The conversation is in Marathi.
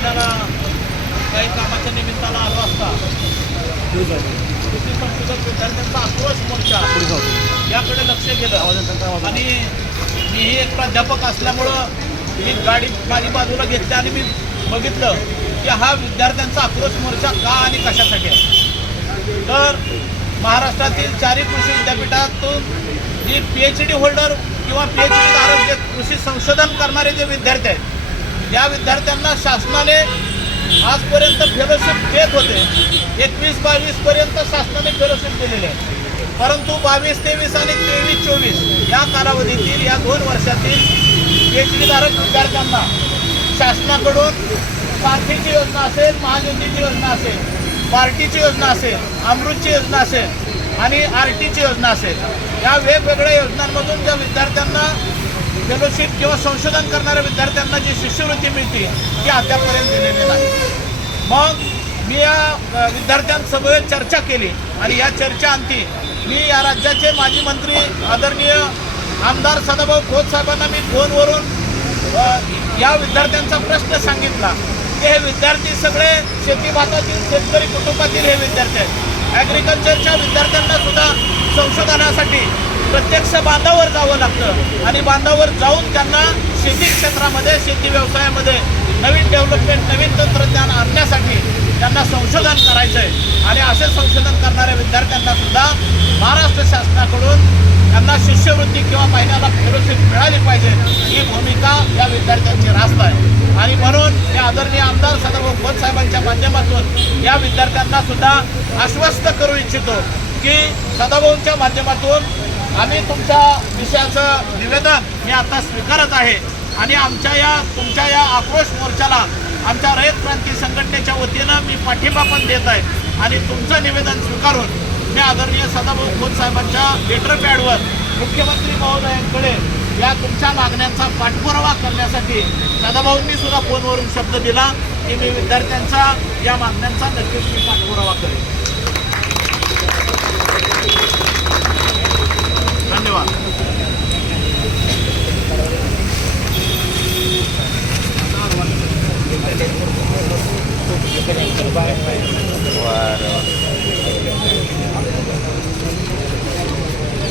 आपल्याला काही कामाच्या निमित्ताला आलो असता. विद्यार्थ्यांचा आक्रोश मोर्चा याकडे लक्ष गेलं. आणि मीही एक प्राध्यापक असल्यामुळं मी गाडी माझी बाजूला घेतली आणि मी बघितलं की हा विद्यार्थ्यांचा आक्रोश मोर्चा का आणि कशासाठी आहे? तर महाराष्ट्रातील चारही कृषी विद्यापीठातून जी पी एच डी होल्डर किंवा पी एच डी धारक जे कृषी संशोधन करणारे जे विद्यार्थी आहेत या विद्यार्थ्यांना शासनाने आजपर्यंत फेलोशिप देत होते. एकवीस बावीस पर्यंत शासनाने फेलोशिप दिलेले आहे. परंतु बावीस तेवीस आणि तेवीस चोवीस या कालावधीतील या दोन वर्षातील पी विद्यार्थ्यांना शासनाकडून सारथीची योजना असेल महाज्योतीची योजना असेल पार्टीची योजना असेल अमृतची योजना असेल आणि आर टीची योजना असेल या वेगवेगळ्या योजनांमधून ज्या विद्यार्थ्यांना फेलोशिप किंवा संशोधन करणाऱ्या विद्यार्थ्यांना जी शिष्यवृत्ती मिळते ती अद्यापर्यंत दिलेली नाही. मग मी या विद्यार्थ्यांसमवेत चर्चा केली आणि या चर्चा अंती मी या राज्याचे माजी मंत्री आदरणीय आमदार सदाभाऊ खोत साहेबांना मी फोनवरून या विद्यार्थ्यांचा प्रश्न सांगितला की हे विद्यार्थी सगळे शेतीभातातील शेतकरी कुटुंबातील हे विद्यार्थी आहेत. ॲग्रिकल्चरच्या विद्यार्थ्यांना सुद्धा संशोधनासाठी प्रत्यक्ष बांधावर जावं लागतं. आणि बांधावर जाऊन त्यांना शेती क्षेत्रामध्ये शेती व्यवसायामध्ये नवीन डेव्हलपमेंट नवीन तंत्रज्ञान आणण्यासाठी त्यांना संशोधन करायचं आहे आणि असे संशोधन करणाऱ्या विद्यार्थ्यांना सुद्धा महाराष्ट्र शासनाकडून त्यांना शिष्यवृत्ती किंवा महिन्याला फेलोशिप मिळाली पाहिजे ही भूमिका या विद्यार्थ्यांची रास्त आहे. आणि म्हणून मी आदरणीय आमदार सदाभाऊ खोत साहेबांच्या माध्यमातून या विद्यार्थ्यांना सुद्धा आश्वस्त करू इच्छितो की सदाभाऊंच्या माध्यमातून आम्ही तुमच्या विषयाचं निवेदन मी आता स्वीकारत आहे. आणि आमच्या या तुमच्या या आक्रोश मोर्चाला आमच्या रयत क्रांती संघटनेच्या वतीनं मी पाठिंबा पण देत आहे. आणि तुमचं निवेदन स्वीकारून मी आदरणीय सदाभाऊ खोत साहेबांच्या लेटर पॅडवर मुख्यमंत्री महोदयांकडे या तुमच्या मागण्यांचा पाठपुरावा करण्यासाठी सदाभाऊंनी सुद्धा फोनवरून शब्द दिला की मी विद्यार्थ्यांचा या मागण्यांचा नक्कीच मी पाठपुरावा करेन. Claro.